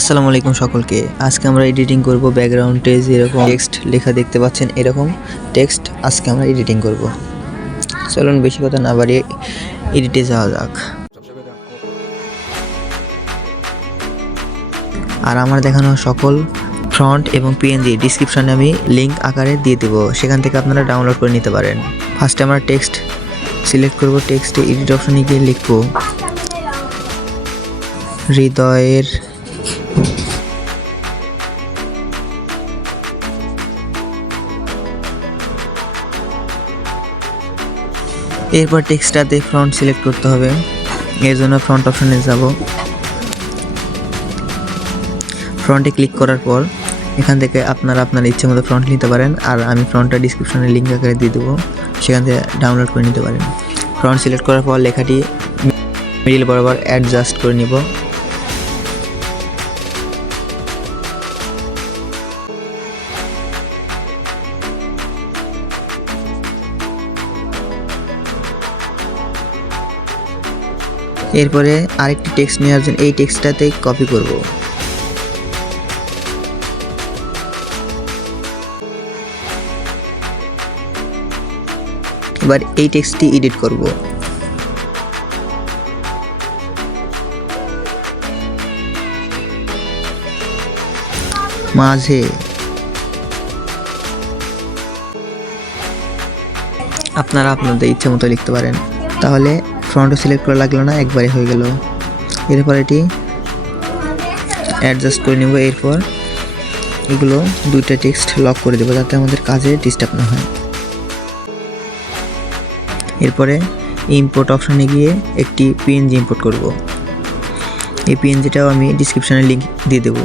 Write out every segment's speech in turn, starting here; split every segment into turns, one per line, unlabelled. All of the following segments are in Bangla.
আসসালামু আলাইকুম সকলকে। আজকে আমরা এডিটিং করব ব্যাকগ্রাউন্ডে যেরকম টেক্সট লেখা দেখতে পাচ্ছেন এরকম টেক্সট আজকে আমরা এডিটিং করব। চলুন বেশি কথা না বাড়িয়ে এডিটে যাওয়া যাক। আর আমার দেখানো সকল ফ্রন্ট এবং পিএনজি ডিসক্রিপশনে আমি লিঙ্ক আকারে দিয়ে দেবো। সেখান থেকে আপনারা ডাউনলোড করে নিতে পারেন। ফার্স্টে আমরা টেক্সট সিলেক্ট করব টেক্সটে এডিট অপশনে গিয়ে লিখব, হৃদয়ের এরপর টেক্সটাতে ফ্রন্ট সিলেক্ট করতে হবে। এর জন্য ফ্রন্ট অপশনে যাব। ফ্রন্টে ক্লিক করার পর, এখান থেকে আপনারা আপনার ইচ্ছে মতো ফ্রন্ট নিতে পারেন, আর আমি ফ্রন্টটা ডিসক্রিপশনে লিঙ্ক আকারে দিয়ে দেবো। সেখান থেকে ডাউনলোড করে নিতে পারেন। ফ্রন্ট সিলেক্ট করার পর লেখাটি মিডিল বরাবর অ্যাডজাস্ট করে নিব। এরপরে আরেকটি টেক্সট নেওয়ার জন্য এই টেক্সটটাতে কপি করব। এবার এই টেক্সটটি এডিট করব। মাঝে আপনারা আপনাদের ইচ্ছে মতো লিখতে পারেন। তাহলে ফ্রন্টও সিলেক্ট করা লাগল না, একবারে হয়ে গেল। এরপর এটি অ্যাডজাস্ট করে নেব, এরপর এগুলো দুইটা টেক্সট লক করে দেবো যাতে আমাদের কাজে ডিস্টার্ব না হয়। এরপরে ইম্পোর্ট অপশানে গিয়ে একটি পিএনজি ইম্পোর্ট করব। এই পিএনজিটাও আমি ডিসক্রিপশানে লিঙ্ক দিয়ে দেবো।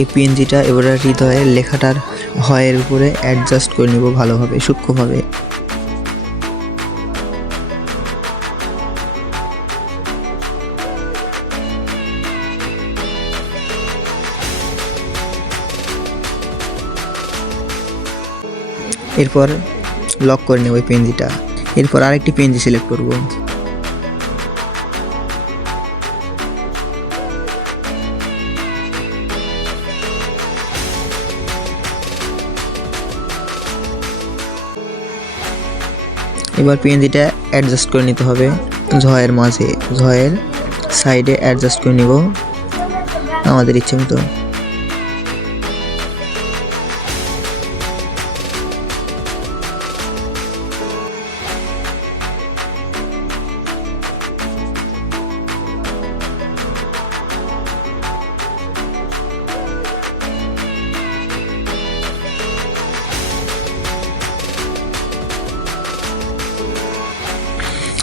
এই পিএনজিটা এবারে হৃদয়ের লেখাটার হয়ের উপরে অ্যাডজাস্ট করে নিব ভালোভাবে, সূক্ষ্মভাবে। এরপর লক করে নেব এই পেনজিটা। এরপর আরেকটি পেনজি সিলেক্ট করব। এবার পিএনজিটা অ্যাডজাস্ট করে নিতে হবে। ঝয়ের মাঝে, ঝয়ের সাইডে অ্যাডজাস্ট করে নিব। আমাদের ইচ্ছে মতো।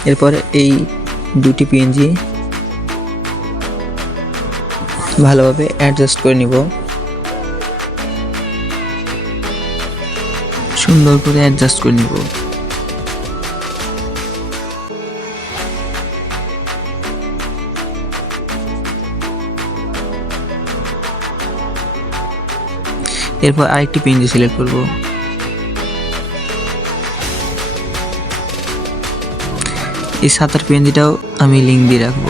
এরপর এই দুটি পিএনজি ভালোভাবে অ্যাডজাস্ট করে নিব। সুন্দর করে অ্যাডজাস্ট করে নিব। এরপর আরেকটি পিএনজি সিলেক্ট করব। এই সাঁতার পিএনজিটাও আমি লিঙ্ক দিয়ে রাখব।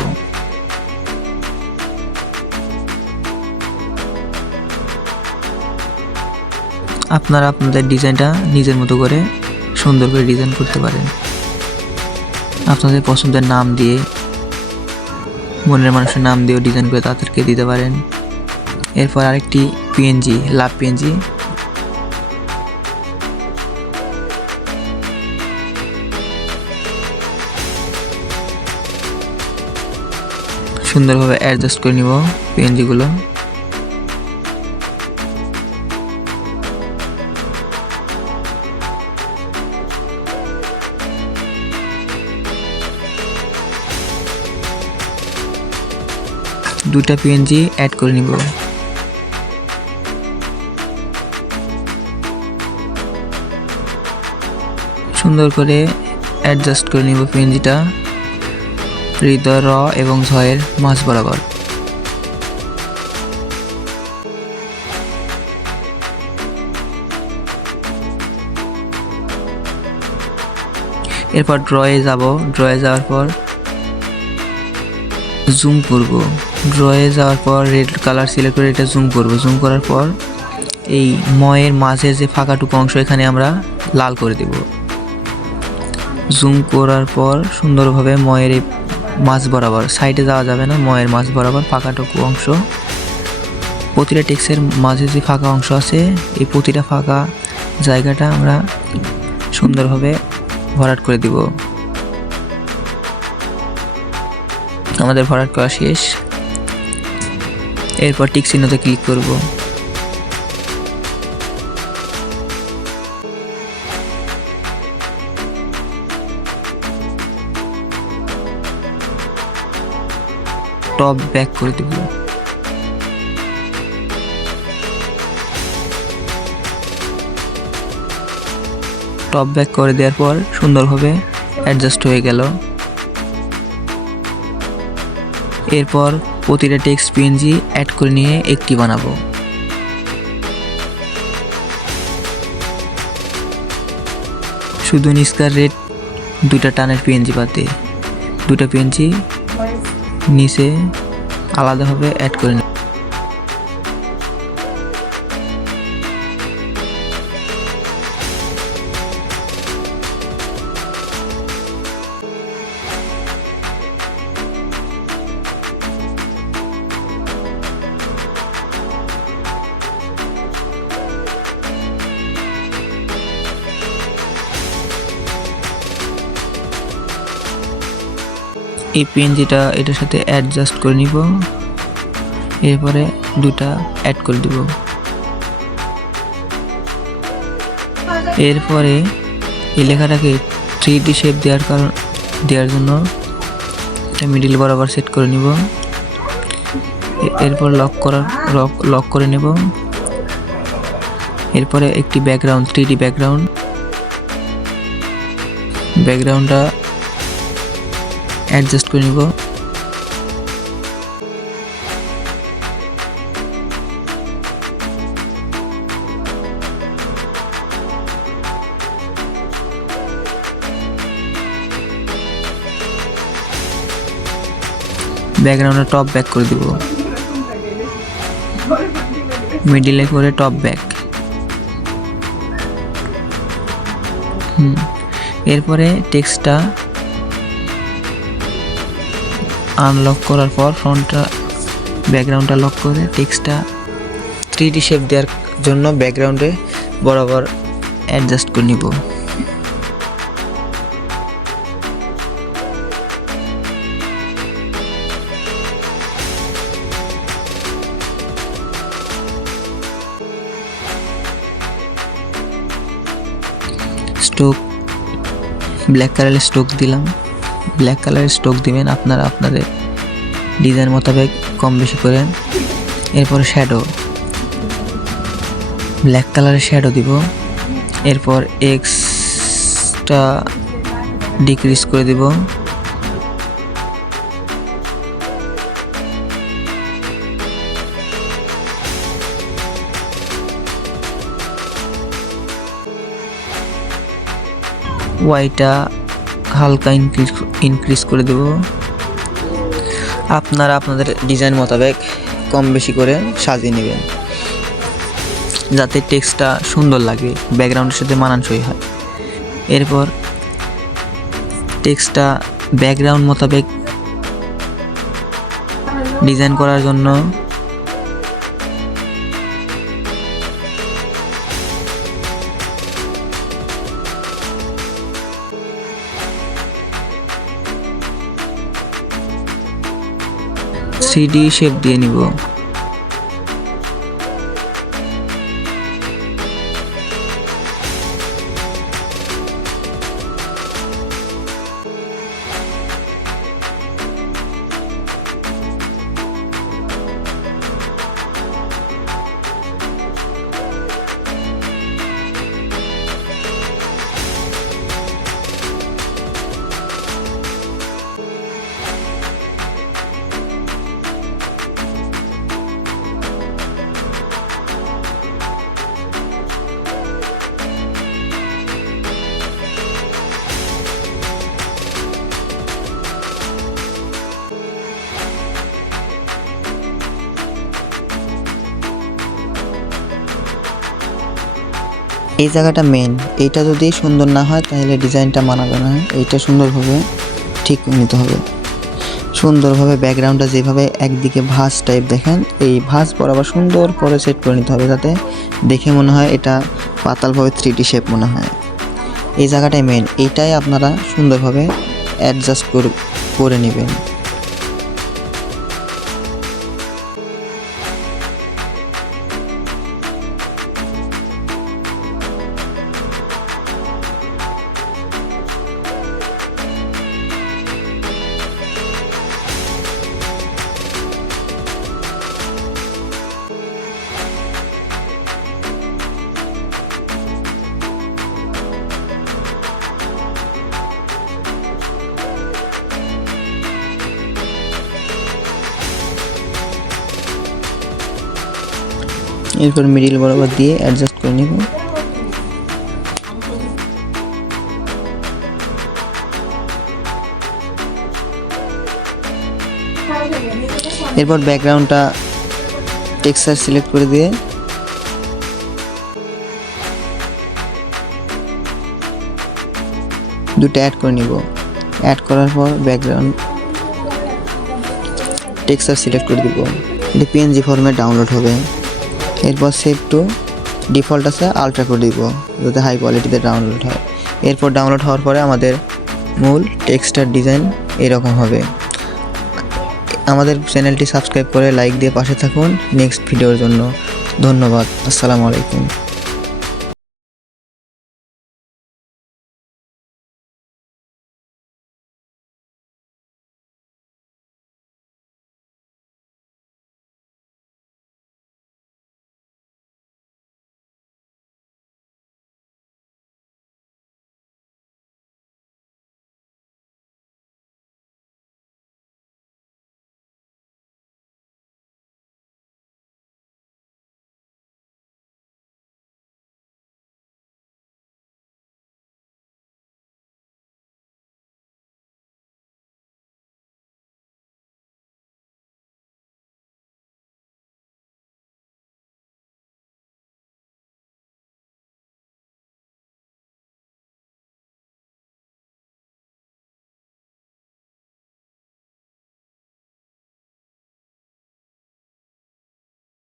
আপনারা আপনাদের ডিজাইনটা নিজের মতো করে সুন্দর করে ডিজাইন করতে পারেন। আপনাদের পছন্দের নাম দিয়ে, মনের মানুষের নাম দিয়েও ডিজাইন করে তাদেরকে দিতে পারেন। এরপর আরেকটি পিএনজি লাভ পিএনজি সুন্দরভাবে অ্যাডজাস্ট করে নিব পিএনজিগুলো দুটা পিএনজি অ্যাড করে নিব। সুন্দর করে অ্যাডজাস্ট করে নিব পিএনজিটা হৃদয় র এবং ঝয়ের মাঝ বরাবর। এরপর ড্রয়ে যাব। ড্রয়ে যাওয়ার পর জুম করব। ড্রয়ে যাওয়ার পর রেড কালার সিলেক্ট করে এটা জুম করব। জুম করার পর এই ময়ের মাঝের যে ফাঁকাটুকু অংশ এখানে আমরা লাল করে দেব। জুম করার পর সুন্দরভাবে ময়ের এই মাছ বরাবর। সাইডে যাওয়া যাবে না, ময়ের মাছ বরাবর, ফাঁকাটুকু অংশ। প্রতিটা টেক্সের মাঝে যে ফাঁকা অংশ আছে, এই প্রতিটা ফাঁকা জায়গাটা আমরা সুন্দরভাবে ভরাট করে দিব। আমাদের ভরাট করা শেষ। এরপর টিক চিহ্নতে ক্লিক করব। টপ ব্যাক করে দেব। টপ ব্যাক করে দেওয়ার পর সুন্দরভাবে অ্যাডজাস্ট হয়ে গেল। এরপর প্রতিটা টেক্সট পিএনজি অ্যাড করে নিয়ে একটি বানাবো। শুধু নিস্কার রেট দুটা টানের পিএনজি পাতে দুটা পিএনজি নিচে আলাদাভাবে অ্যাড করে নিই এই পিএনজিটা এটার সাথে অ্যাডজাস্ট করে নিব। এরপরে দুটা অ্যাড করে দিব। এরপরে এই লেখাটাকে থ্রি ডি শেপ দেওয়ার কারণ, দেওয়ার জন্য এটা মিডিল বরাবর সেট করে নিব। এরপর লক করার লক লক করে নেব। এরপরে একটি ব্যাকগ্রাউন্ড থ্রি ডি ব্যাকগ্রাউন্ড ব্যাকগ্রাউন্ডটা অ্যাডজাস্ট করে নিব ব্যাকগ্রাউন্ডে টপ ব্যাক করে দিব। মিডিলে করে টপ ব্যাক হুম। এরপরে টেক্সটটা আনলক করার পর ফ্রন্টটা ব্যাকগ্রাউন্ডটা লক করে টেক্সটটা থ্রি ডি শেপ দেওয়ার জন্য ব্যাকগ্রাউন্ডে বরাবর অ্যাডজাস্ট করে নিব। স্টোক ব্ল্যাক কালারের স্টোক দিলাম। ব্ল্যাক কালারের স্টোক দিবেন, আপনারা আপনাদের ডিজাইন মোতাবেক কম বেশি করেন। এরপর শ্যাডো ব্ল্যাক কালারের শ্যাডো দিব। এরপর এক্সটা ডিক্রিজ করে দিব। ওয়াইটা হালকা ইনক্রিজ ইনক্রিজ করে দেব। আপনারা আপনাদের ডিজাইন মোতাবেক কম বেশি করে সাজিয়ে নেবেন। যাতে টেক্সটটা সুন্দর লাগে ব্যাকগ্রাউন্ডের সাথে মানানসই হয়। এরপর টেক্সটটা ব্যাকগ্রাউন্ড মোতাবেক ডিজাইন করার জন্য সিডি শেপ দিয়ে নিব। এই জায়গাটা মেন এইটা যদি সুন্দর না হয়, তাহলে ডিজাইনটা মানাবে না। এইটা সুন্দরভাবে ঠিক নিতে হবে। সুন্দরভাবে ব্যাকগ্রাউন্ডটা যেভাবে একদিকে ভাঁজ টাইপ দেখেন, এই ভাঁজ বরাবর সুন্দর করে সেট করে নিতে হবে যাতে দেখে মনে হয় এটা পাতালভাবে থ্রি ডি শেপ মনে হয়। এই জায়গাটাই মেন এইটাই আপনারা সুন্দরভাবে অ্যাডজাস্ট করে করে নেবেন। এরপর মিডিল বরাবর দিয়ে অ্যাডজাস্ট করে নেব। এরপর ব্যাকগ্রাউন্ডটা টেক্সচার সিলেক্ট করে দিয়ে দুটো অ্যাড করে নিব। অ্যাড করার পর ব্যাকগ্রাউন্ড টেক্সচার সিলেক্ট করে দিব। এটি পিএনজি ফর্মে ডাউনলোড হবে। এরপর সেভ টু ডিফল্ট আছে আলট্রা করে দিব, যাতে হাই কোয়ালিটিতে ডাউনলোড হয়। এরপর ডাউনলোড হওয়ার পরে আমাদের মূল টেক্সটার ডিজাইন এরকম হবে। আমাদের চ্যানেলটি সাবস্ক্রাইব করে লাইক দিয়ে পাশে থাকুন নেক্সট ভিডিওর জন্য। ধন্যবাদ, আসসালামু আলাইকুম।